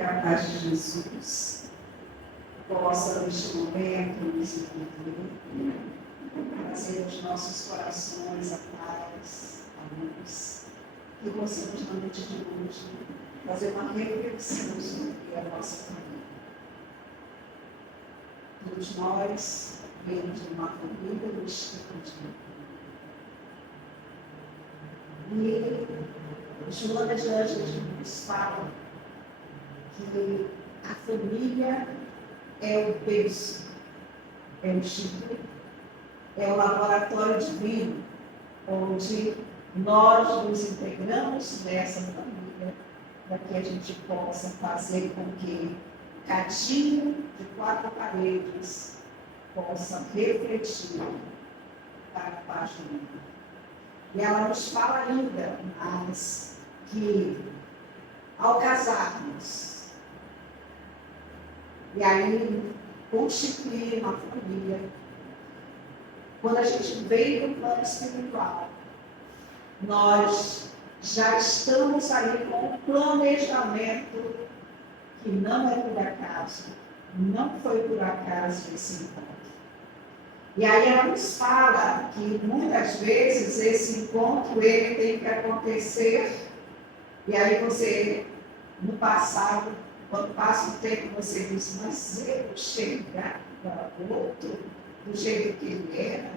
que a paz de Jesus possa, neste momento, nos envolver, trazer aos nossos corações a paz, a luz, que possamos, na noite de hoje, fazer uma reflexão sobre a nossa família. Todos nós vemos uma família do Espírito e Joana de Anjos nos fala que a família é o berço, é o instituto, é o laboratório divino, onde nós nos integramos nessa família para que a gente possa fazer com que cadinho de quatro paredes possa refletir para a paz do mundo. E ela nos fala ainda mais que, ao casarmos, e aí constituir uma família, quando a gente vem do plano espiritual, nós já estamos ali com um planejamento que não é por acaso, não foi por acaso esse encontro. E aí ela nos fala que muitas vezes esse encontro ele tem que acontecer, e aí você, no passado, quando passa o tempo, você diz, mas eu chegava outro do jeito que ele era.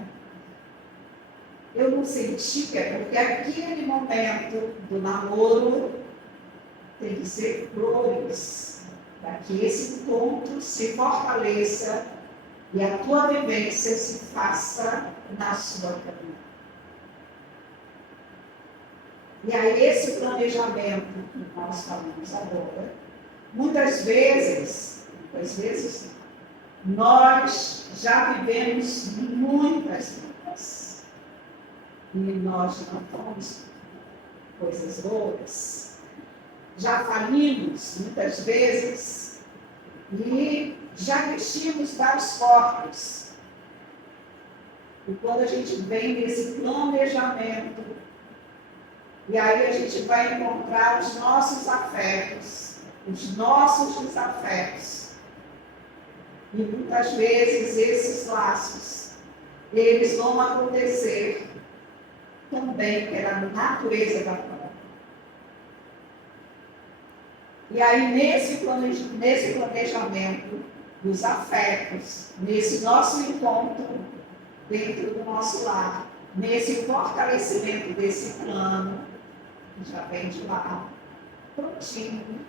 Eu não sentia, porque aquele momento do namoro tem que ser flores, para que esse encontro se fortaleça e a tua vivência se faça na sua caminhada. E aí esse planejamento que nós falamos agora, muitas vezes nós já vivemos muitas vidas e nós não fomos coisas boas. Já falimos muitas vezes e já vestimos vários corpos. E quando a gente vem nesse planejamento, e aí a gente vai encontrar os nossos afetos, os nossos desafetos. E muitas vezes esses laços, eles vão acontecer também pela natureza da prova. E aí nesse planejamento dos afetos, nesse nosso encontro dentro do nosso lar, nesse fortalecimento desse plano, que já vem de lá, prontinho.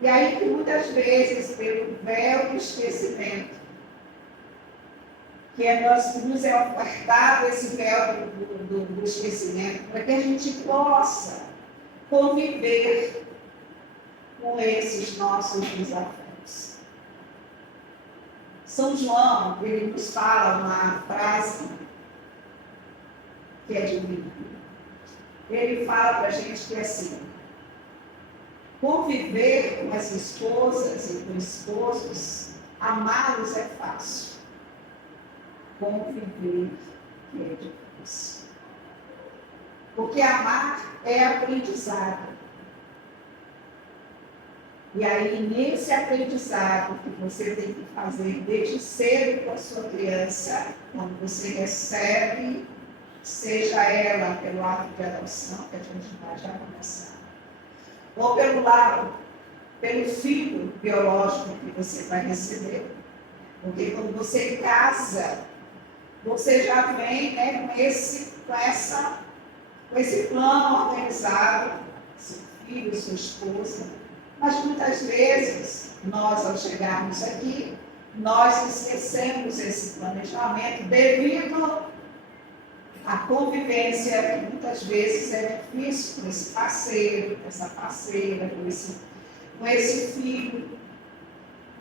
E aí que muitas vezes, pelo véu do esquecimento, que nos é ofertado esse véu do esquecimento, para que a gente possa conviver com esses nossos desafios. São João, ele nos fala uma frase que é divina. Ele fala para a gente que é assim: conviver com as esposas e com esposos, amá-los é fácil. Conviver é difícil. Porque amar é aprendizado. E aí, nesse aprendizado que você tem que fazer desde cedo com a sua criança, quando você recebe, seja ela pelo ato de adoção, que a gente vai já começar, ou pelo lado, pelo filho biológico que você vai receber. Porque quando você casa, você já vem, né, com esse plano organizado, seu filho, sua esposa. Mas muitas vezes, nós ao chegarmos aqui, nós esquecemos esse planejamento devido à convivência, que muitas vezes é difícil com esse parceiro, com essa parceira, com esse filho.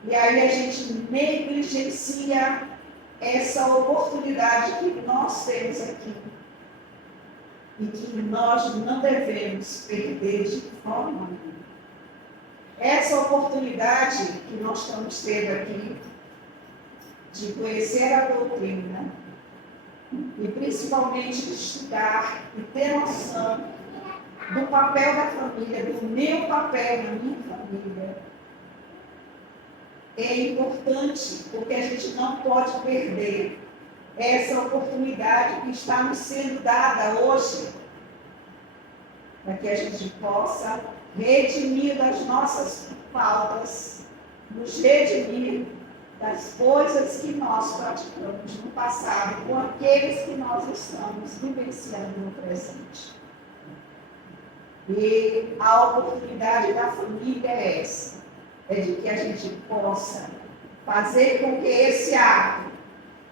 E aí a gente negligencia essa oportunidade que nós temos aqui e que nós não devemos perder de forma nenhuma. Essa oportunidade que nós estamos tendo aqui de conhecer a doutrina e principalmente de estudar e ter noção do papel da família, do meu papel na minha família, é importante, porque a gente não pode perder essa oportunidade que está nos sendo dada hoje, para que a gente possa redimir das nossas faltas, nos redimir das coisas que nós praticamos no passado, com aqueles que nós estamos vivenciando no presente. E a oportunidade da família é essa, é de que a gente possa fazer com que esse ato,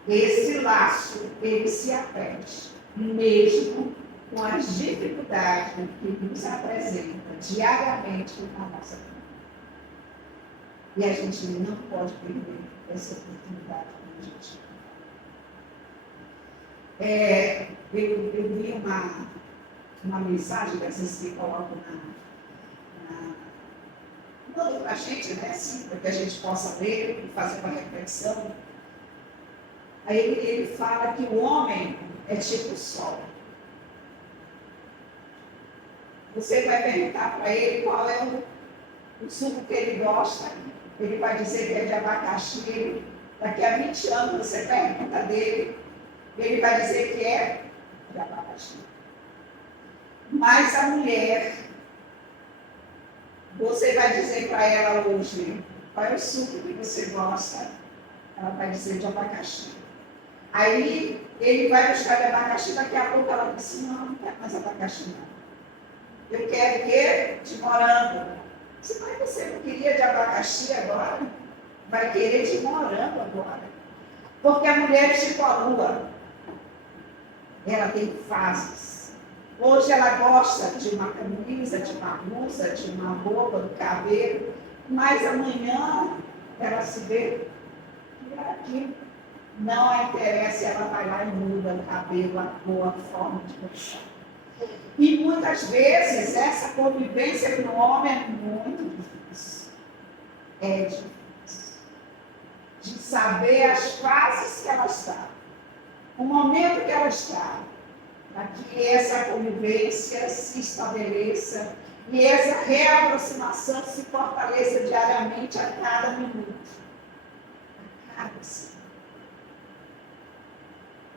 esse laço, ele se aperte, mesmo com as dificuldades que nos apresenta diariamente na nossa vida. E a gente não pode perder essa oportunidade que a gente eu vi uma mensagem dessas que colocam manda para a gente, né, assim, para que a gente possa ler e fazer uma reflexão. Aí ele fala que o homem é tipo o sol. Você vai perguntar para ele qual é o suco que ele gosta, ele vai dizer que é de abacaxi. Daqui a 20 anos você pergunta dele, ele vai dizer que é de abacaxi. Mas a mulher, você vai dizer para ela hoje qual é o suco que você gosta, ela vai dizer de abacaxi. Aí ele vai buscar de abacaxi, daqui a pouco ela diz assim, não quero mais abacaxi não. Eu quero o quê? De morango. Mas você não queria de abacaxi agora? Vai querer de morango agora. Porque a mulher é tipo a lua. Ela tem fases. Hoje ela gosta de uma camisa, de uma blusa, de uma roupa, do cabelo. Mas amanhã ela se vê aqui. Não a interessa, ela vai lá e muda o cabelo, a cor, a forma de gostar. E muitas vezes essa convivência com o homem é muito difícil. É difícil. De saber as fases que ela está, o momento que ela está, para que essa convivência se estabeleça e essa reaproximação se fortaleça diariamente a cada minuto. A cada segundo.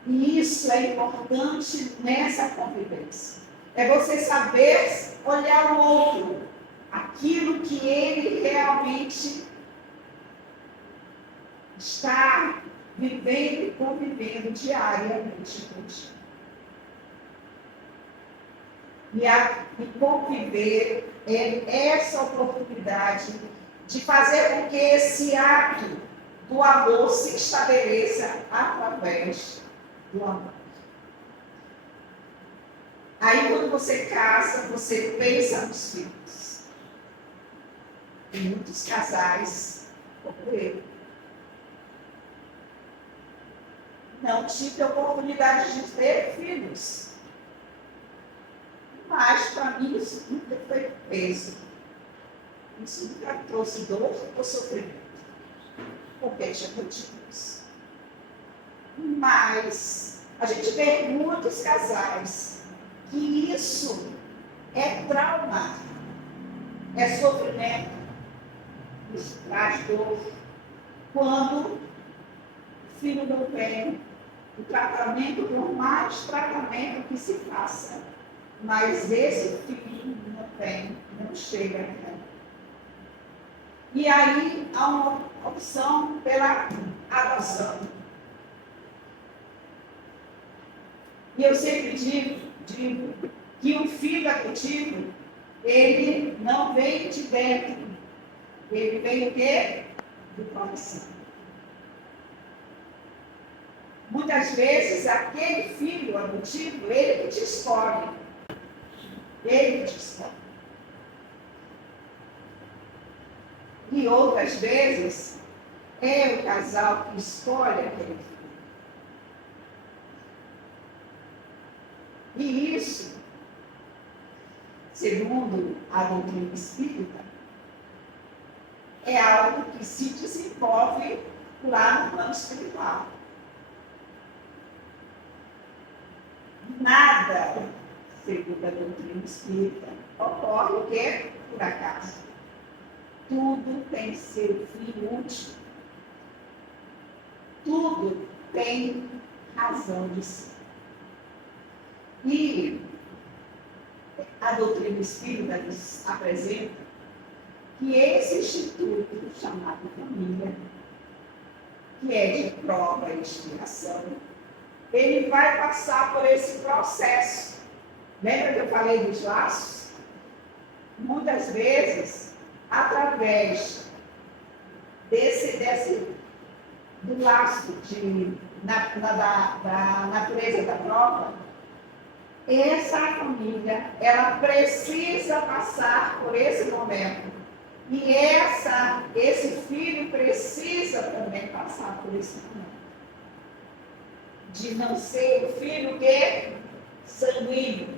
E isso é importante nessa convivência. É você saber olhar o outro, aquilo que ele realmente está vivendo e convivendo diariamente contigo. E conviver é essa oportunidade de fazer com que esse ato do amor se estabeleça através do amor. Aí, quando você casa, você pensa nos filhos. Tem muitos casais, como eu, não tive a oportunidade de ter filhos. Mas, para mim, isso nunca foi peso. Isso nunca trouxe dor ou sofrimento. Porque tinha motivos. Mas, a gente vê muitos casais que isso é trauma, é sofrimento, isso traz dor. Quando o filho não vem, o tratamento, por mais tratamento que se faça, mas esse filho não vem, não chega aqui. E aí há uma opção pela adoção. E eu sempre digo que o filho adotivo, ele não veio de dentro, ele veio o quê? Do coração. Muitas vezes, aquele filho adotivo, ele que te escolhe. Ele que te escolhe. E outras vezes, é o casal que escolhe aquele filho. E isso, segundo a doutrina espírita, é algo que se desenvolve lá no plano espiritual. Nada, segundo a doutrina espírita, ocorre o quê? Por acaso. tudo tem seu fim útil. Tudo tem razão de ser. E a doutrina espírita nos apresenta que esse instituto chamado família, que é de prova e expiação, ele vai passar por esse processo. Lembra que eu falei dos laços? Muitas vezes, através do laço da natureza da prova, essa família, ela precisa passar por esse momento. E esse filho precisa também passar por esse momento. De não ser o filho que sanguíneo,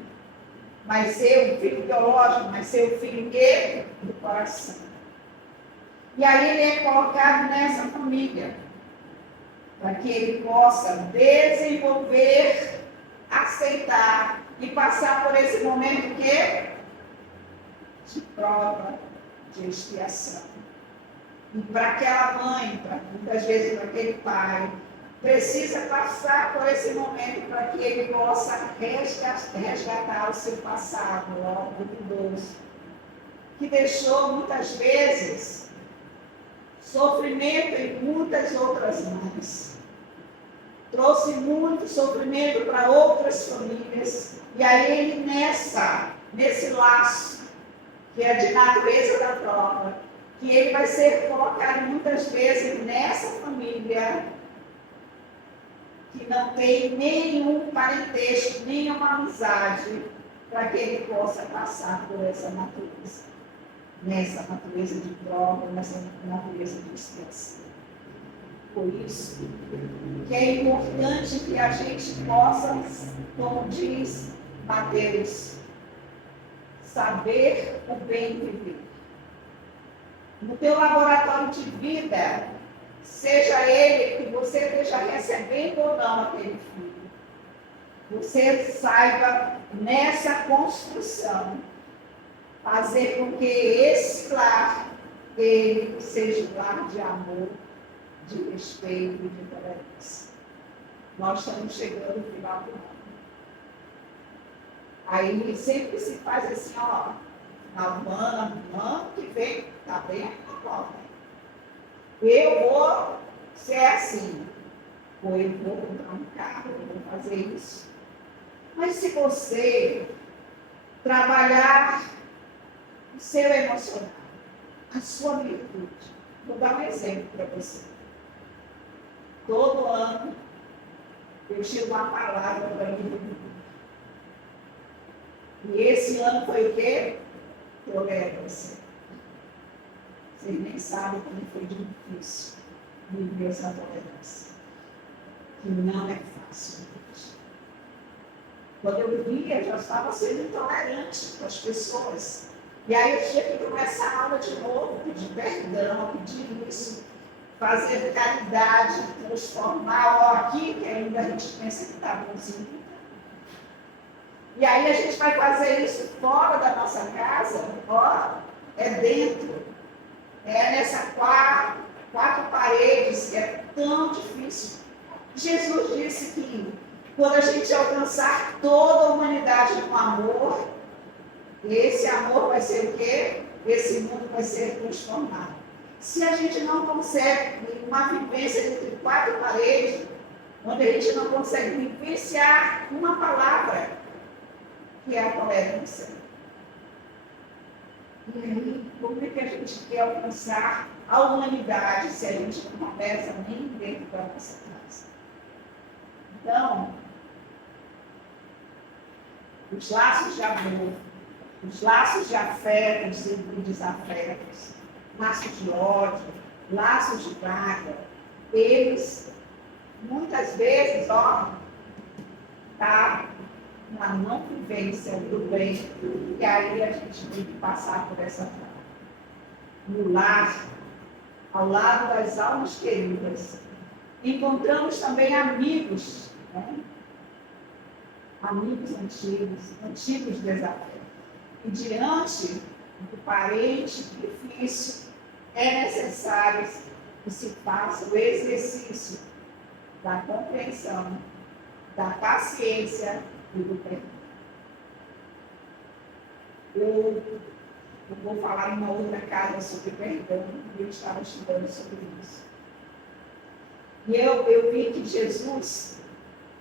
mas ser um filho biológico, mas ser o filho que do coração. E aí ele é colocado nessa família, para que ele possa desenvolver, aceitar e passar por esse momento que de prova, de expiação. E para aquela mãe, muitas vezes para aquele pai, precisa passar por esse momento para que ele possa resgatar o seu passado, ó, duvidoso, que deixou muitas vezes sofrimento em muitas outras mães. Trouxe muito sofrimento para outras famílias. E aí ele nesse laço, que é de natureza da prova, que ele vai ser colocado muitas vezes nessa família que não tem nenhum parentesco, nenhuma amizade, para que ele possa passar por essa natureza. Nessa natureza de prova, nessa natureza de expiação. Por isso, que é importante que a gente possa, como diz Mateus, saber o bem viver. No teu laboratório de vida, seja ele que você esteja recebendo ou não aquele filho, você saiba, nessa construção, fazer com que esse lar, ele seja um lar de amor, de respeito e de tolerância. Nós estamos chegando no final do ano. Aí sempre se faz assim, ó, final do ano que vem, tá bem na volta. Eu vou ser assim, ou eu vou comprar um carro, eu vou fazer isso. Mas se você trabalhar o seu emocional, a sua virtude, vou dar um exemplo para você. Todo ano eu tiro uma palavra para mim. E esse ano foi o quê? Tolerância. Vocês nem sabem como foi difícil viver essa tolerância. Que não é fácil. Quando eu via, já estava sendo intolerante com as pessoas. E aí eu tinha que começar a aula de novo, pedir perdão, pedir isso, fazer caridade, transformar, ó, aqui, que ainda a gente pensa que está bonzinho. E aí a gente vai fazer isso fora da nossa casa, ó, é dentro. É nessas quatro paredes, que é tão difícil. Jesus disse que quando a gente alcançar toda a humanidade com amor, esse amor vai ser o quê? Esse mundo vai ser transformado. Se a gente não consegue uma vivência entre quatro paredes, onde a gente não consegue vivenciar uma palavra, que é a tolerância. E aí, como é que a gente quer alcançar a humanidade se a gente não começa nem dentro da nossa casa? Então, os laços de amor, os laços de afetos e desafetos, laços de ódio, laços de vaga, eles, muitas vezes, ó, tá na não vivência do bem, e aí a gente tem que passar por essa prova. No lar, ao lado das almas queridas, encontramos também amigos, né? Amigos antigos desafios. E diante do parente difícil, é necessário que se faça o exercício da compreensão, da paciência e do perdão. Eu vou falar em uma outra casa sobre perdão, e eu estava estudando sobre isso. E eu vi que Jesus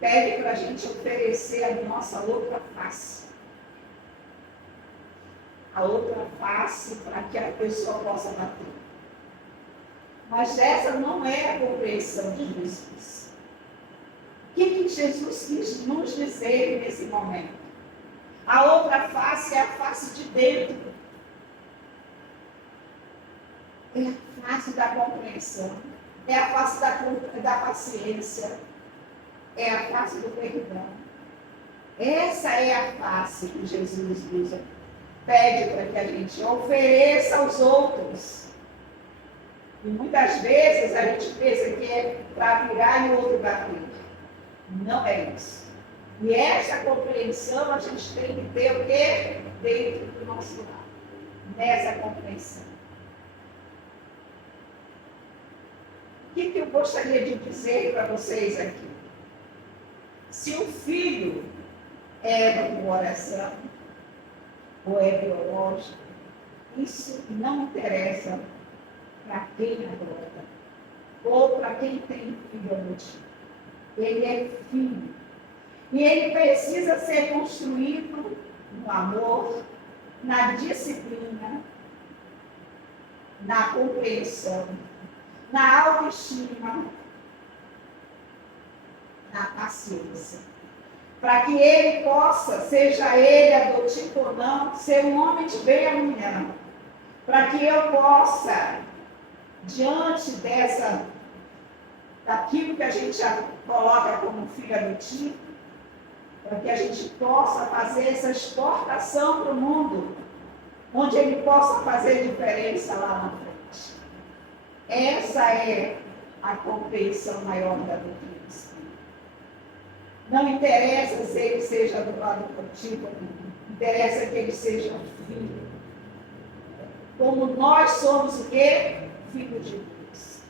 pede para a gente oferecer a nossa outra face. A outra face para que a pessoa possa bater. Mas essa não é a compreensão de Jesus. O que Jesus quis nos dizer nesse momento? A outra face é a face de dentro. É a face da compreensão. É a face da paciência. É a face do perdão. Essa é a face que Jesus usa. Pede para que a gente ofereça aos outros. E muitas vezes a gente pensa que é para virar e o outro bater. Não é isso. E essa compreensão a gente tem que ter o quê? Dentro do nosso lar. Nessa compreensão. O que eu gostaria de dizer para vocês aqui? Se o filho é do coração, ou é biológico, isso não interessa para quem adota, ou para quem tem filho adotivo. Ele é filho. E ele precisa ser construído no amor, na disciplina, na compreensão, na autoestima, na paciência. Para que ele possa, seja ele adotivo ou não, ser um homem de bem amanhã. Para que eu possa, diante daquilo que a gente já coloca como filho adotivo, para que a gente possa fazer essa exportação para o mundo, onde ele possa fazer diferença lá na frente. Essa é a compreensão maior da doutrina espírita. Não interessa se ele seja do lado adotivo, interessa que ele seja filho. Como nós somos o quê? Filhos de Deus.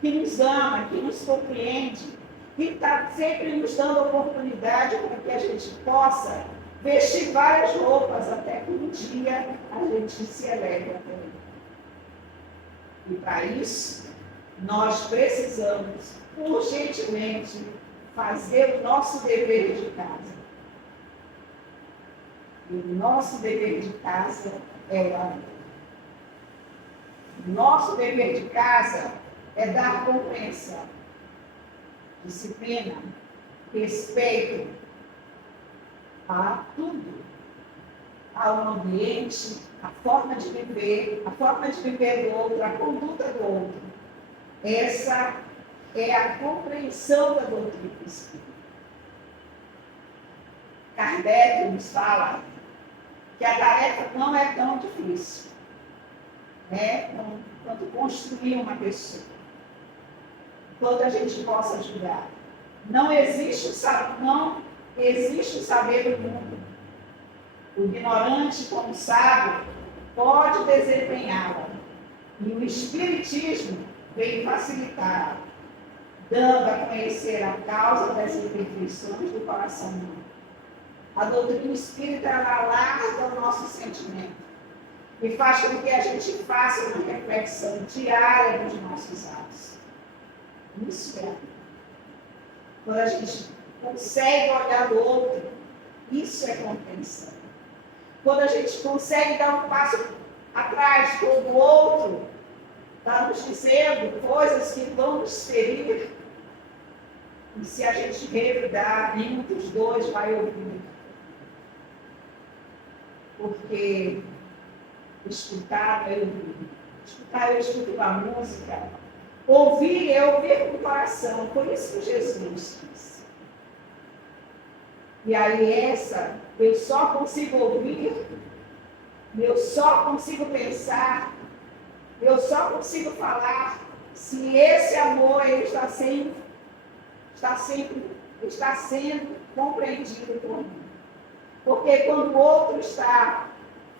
Que nos ama, que nos compreende, que está sempre nos dando oportunidade para que a gente possa vestir várias roupas até que um dia a gente se eleve até ele. E para isso, nós precisamos urgentemente fazer o nosso dever de casa. E o nosso dever de casa é o amor. O nosso dever de casa é dar compreensão, disciplina, respeito a tudo, ao ambiente, a forma de viver do outro, a conduta do outro. Essa é a compreensão da doutrina espírita. Kardec nos fala que a tarefa não é tão difícil, né, quanto construir uma pessoa. Quanto a gente possa ajudar. Não existe o saber do mundo. O ignorante, como sábio, pode desempenhá-la. E o Espiritismo vem facilitar, dando a conhecer a causa das imperfeições do coração humano. A doutrina espírita alarga o nosso sentimento e faz com que a gente faça uma reflexão diária dos nossos atos. Isso é. Quando a gente consegue olhar o outro, isso é compreensão. Quando a gente consegue dar um passo atrás, quando o outro está nos dizendo coisas que vão nos ferir, e se a gente revidar, nenhum dos dois vai ouvir. Porque escutar é ouvir. Escutar, eu escuto a música. Ouvir é ouvir com o coração. Por isso que Jesus disse. E aí eu só consigo ouvir, eu só consigo pensar, eu só consigo falar se esse amor ele está sendo compreendido por mim. Porque quando o outro está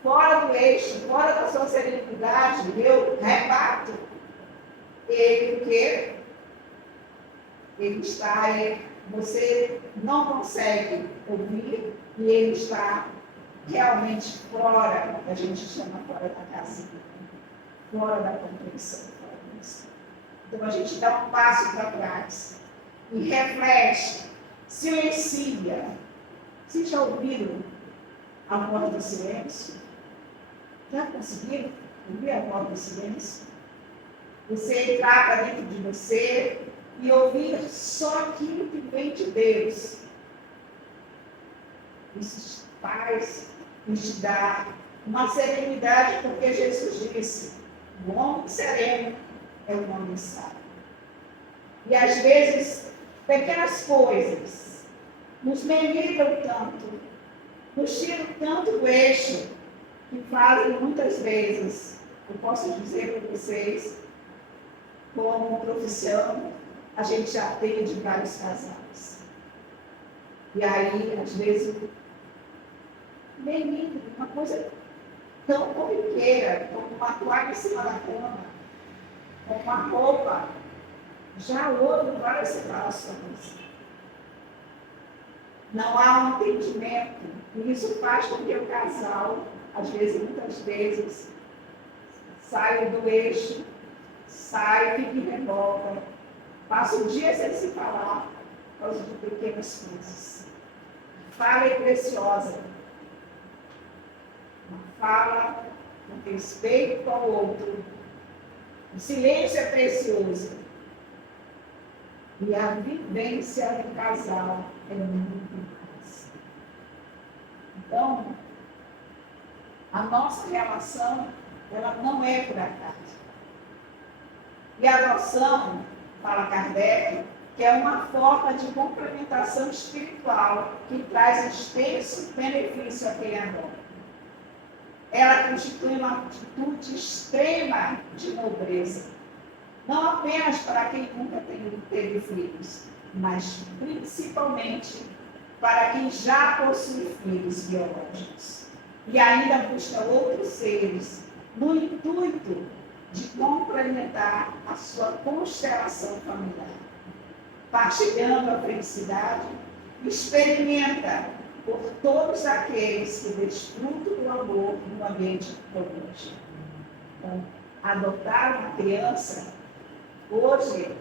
fora do eixo, fora da sua serenidade, eu rebato ele, porque ele está aí, você não consegue ouvir, e ele está realmente fora, que a gente chama fora da casinha, fora da compreensão. Então a gente dá um passo para trás e reflete, silencia. Vocês já ouviram a voz do silêncio? Já conseguiram ouvir a voz do silêncio? Você entrar para dentro de você e ouvir só aquilo que vem de Deus. Isso faz nos dar uma serenidade, porque Jesus disse: o homem sereno é o homem sábio. E às vezes, pequenas coisas nos limitam tanto, nos tiram tanto do eixo, que fazem muitas vezes, eu posso dizer para vocês, como profissão, a gente já atende vários casais. E aí, às vezes, menino, uma coisa tão corriqueira, como uma toalha em cima da cama, como uma roupa, já houve várias separações. Não há um entendimento, e isso faz com que o casal, às vezes, muitas vezes, saia do eixo, sai, fica em revolta, passa o dia sem se falar, por causa de pequenas coisas. Fala é preciosa. Uma fala com respeito ao outro. O silêncio é precioso. E a vivência do casal é muito mais. Então, a nossa relação, ela não é por acaso. E a adoção, fala Kardec, que é uma forma de complementação espiritual que traz extenso benefício a quem adota. Ela constitui uma atitude extrema de nobreza, não apenas para quem nunca teve filhos, mas principalmente para quem já possui filhos biológicos e ainda busca outros seres no intuito de complementar a sua constelação familiar. Partilhando a felicidade, experimenta por todos aqueles que desfrutam do amor no ambiente doméstico. Então, adotar uma criança, hoje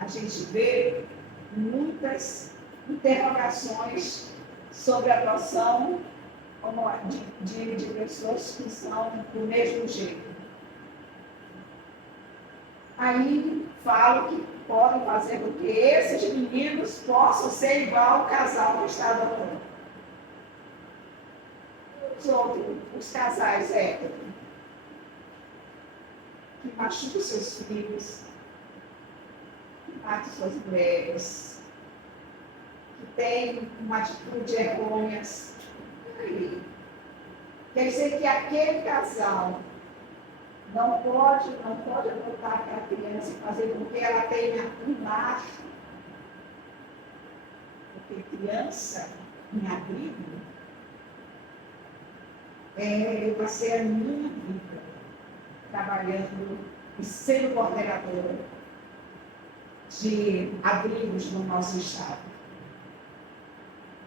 a gente vê muitas interrogações sobre a adoção de pessoas que são do mesmo jeito. Aí falo que podem fazer com que esses meninos possam ser igual ao casal que está adotando. Os casais héteros, que machucam seus filhos, que matam suas mulheres, que têm uma atitude errônea. Quer dizer que aquele casal não pode adotar aquela criança e fazer com que ela tenha um lar. Porque criança em abrigo vai ser a minha vida trabalhando e sendo coordenadora de abrigos no nosso estado.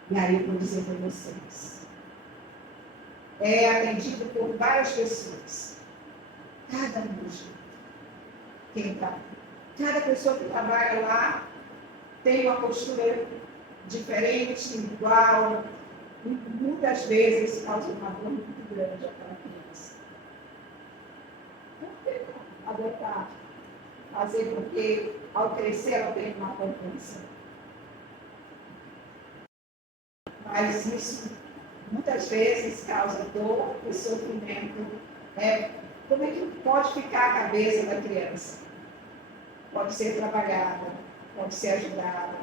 E aí eu vou dizer para vocês, é atendido por várias pessoas, cada um, cada pessoa que trabalha lá tem uma postura diferente, igual, e muitas vezes causa uma dor muito grande àquela criança. Por que não adotar? Fazer com que, ao crescer, ela tenha uma compreensão. Mas isso, muitas vezes, causa dor e sofrimento. Como é que pode ficar a cabeça da criança? Pode ser trabalhada, pode ser ajudada.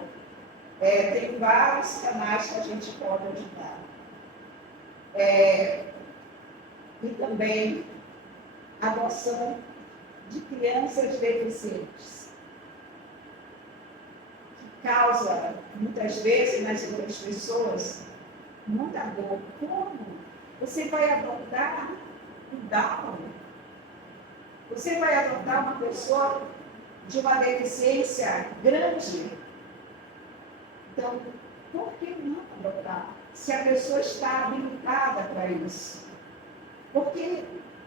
Tem vários canais que a gente pode ajudar. E também adoção de crianças deficientes, que causa, muitas vezes, nas outras pessoas, muita dor. Como Você vai adotar um Down. Você vai adotar uma pessoa de uma deficiência grande. Então, por que não adotar? Se a pessoa está habilitada para isso. Porque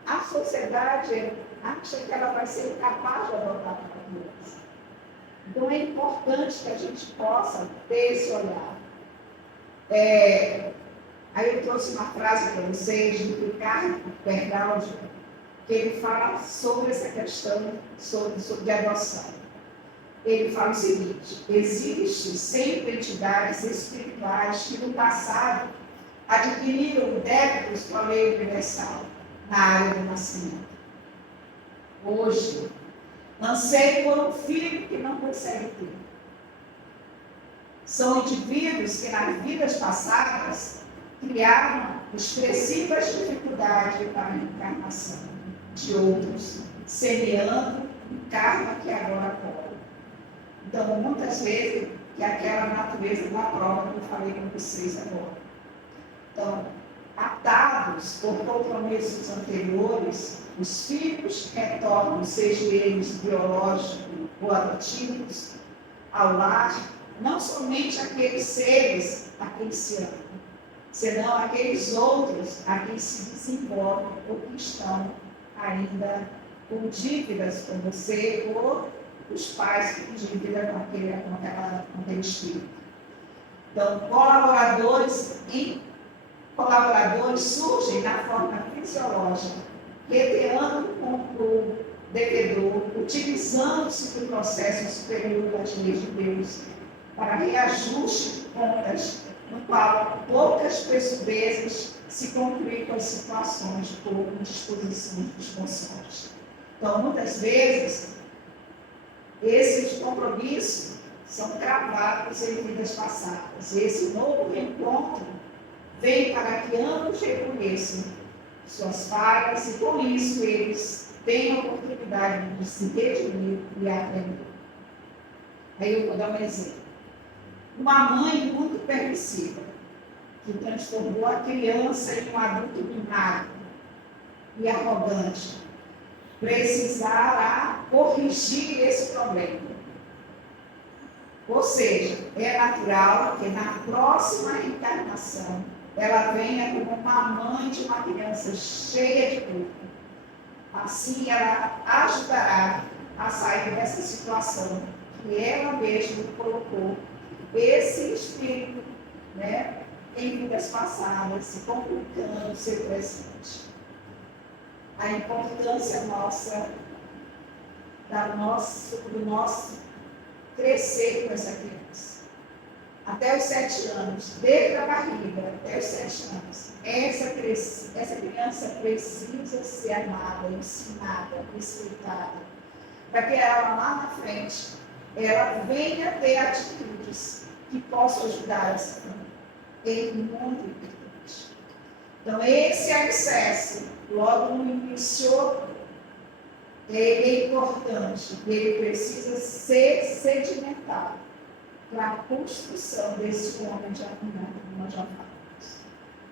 a sociedade acha que ela vai ser capaz de adotar uma criança. Então, é importante que a gente possa ter esse olhar. Aí eu trouxe uma frase para vocês de Ricardo Bernaldi, que ele fala sobre essa questão sobre adoção. Ele fala o seguinte: existe sempre entidades espirituais que no passado adquiriram débitos com a lei universal na área do nascimento. Hoje, anseiam por um filho que não consegue ter. São indivíduos que nas vidas passadas criaram expressivas dificuldades para a encarnação de outros, semeando o karma que agora corre. Então, muitas vezes, que aquela natureza da prova que eu falei com vocês agora. Então, atados por compromissos anteriores, os filhos retornam, sejam eles biológicos ou adotivos, ao lar, não somente aqueles seres a quem se ama, senão aqueles outros a quem se desenvolvem ou que estão ainda com dívidas com você ou os pais com dívida com aquele espírito. Então, colaboradores surgem na forma fisiológica, reteando o devedor, utilizando-se do processo superior das leis de Deus para reajuste de contas, no qual poucas vezes se complicam as situações por indisposições dos conscientes. Então, muitas vezes, esses compromissos são cravados em vidas passadas. Esse novo reencontro vem para que ambos reconheçam suas falhas e, com isso, eles têm a oportunidade de se redimir e aprender. Aí eu vou dar um exemplo. Uma mãe muito permissiva, que transformou a criança em um adulto mimado e arrogante, precisará corrigir esse problema. Ou seja, é natural que na próxima encarnação ela venha como uma mãe de uma criança cheia de culpa. Assim, ela ajudará a sair dessa situação que ela mesma colocou esse espírito, em vidas passadas, se complicando o seu presente. A importância nossa, do nosso crescer com essa criança. Até os 7 anos, desde a barriga até os 7 anos, essa criança precisa ser amada, ensinada, respeitada, para que ela lá na frente, ela venha ter atitudes que possam ajudar essa família. É muito importante. Então, esse alicerce, logo no início, ele é importante, ele precisa ser sedimentado para a construção desse homem de amanhã, como nós já falamos.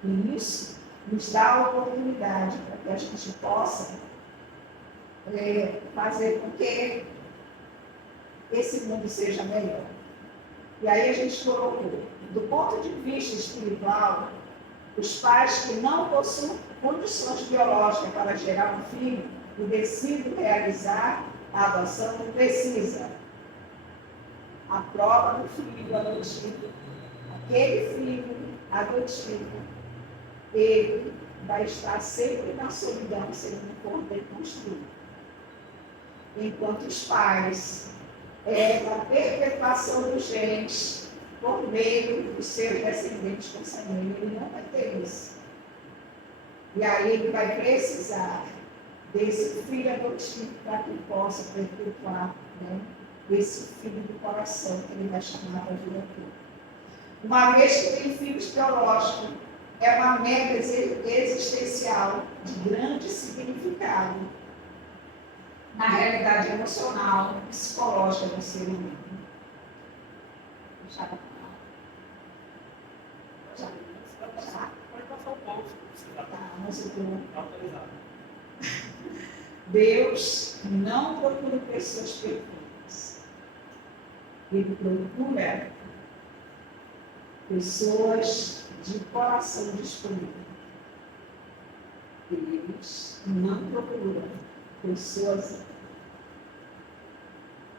E isso nos dá a oportunidade para que a gente possa fazer com que esse mundo seja melhor. E aí a gente colocou, do ponto de vista espiritual, os pais que não possuem condições biológicas para gerar um filho e decidem realizar a adoção, precisa a prova do filho adotivo. Aquele filho adotivo, ele vai estar sempre na solidão se ele não for bem construído. Enquanto os pais, a perpetuação dos genes por meio dos seus descendentes consanguíneos, ele não vai ter isso. E aí ele vai precisar desse filho adotivo para que possa perpetuar, esse filho do coração que ele vai chamar da vida toda. Uma vez que tem filhos biológicos, é uma meta existencial de grande significado na realidade emocional e psicológica do ser humano. Já pode passar o ponto. Deus não procura pessoas perfeitas. Ele procura pessoas de coração disponível. Deus não procura pessoas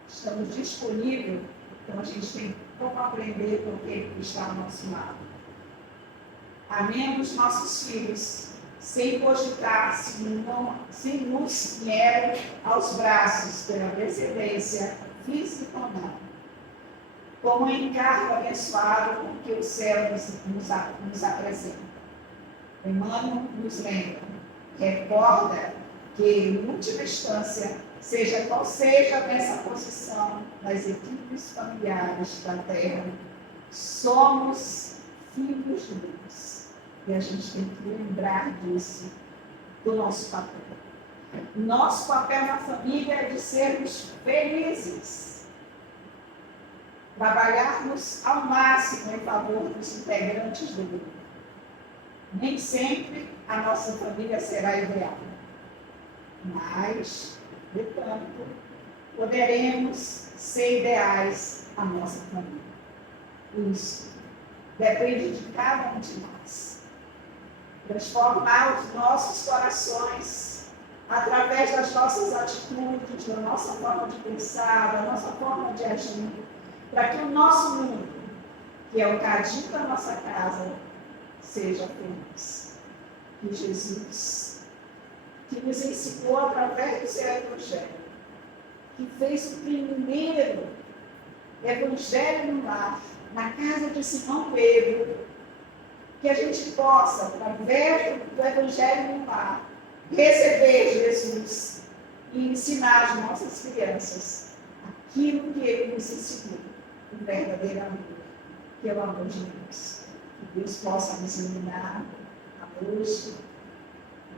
que estão disponíveis, então a gente tem como aprender com quem está ao nosso lado. Amemos nossos filhos, sem cogitar se nos vieram aos braços pela descendência física ou não. Como um encargo abençoado com que o céu nos apresenta. Emmanuel nos lembra, recorda que, em última instância, seja qual seja essa posição das equipes familiares da Terra, somos filhos de Deus. E a gente tem que lembrar disso, do nosso papel. Nosso papel na família é de sermos felizes. Trabalharmos ao máximo em favor dos integrantes do grupo. Nem sempre a nossa família será ideal, mas, de tanto, poderemos ser ideais à nossa família. Isso depende de cada um de nós. Transformar os nossos corações através das nossas atitudes, da nossa forma de pensar, da nossa forma de agir, para que o nosso mundo, que é o cadinho da nossa casa, seja feliz. Que Jesus, que nos ensinou através do seu Evangelho, que fez o primeiro Evangelho no lar, na casa de Simão Pedro, que a gente possa, através do Evangelho no lar, receber Jesus e ensinar às nossas crianças aquilo que ele nos ensinou, o verdadeiro amor, que é o amor de Deus. Que Deus possa nos iluminar a luz,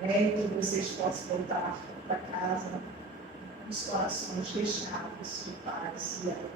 e que vocês possam voltar para casa com os corações fechados de paz e amor.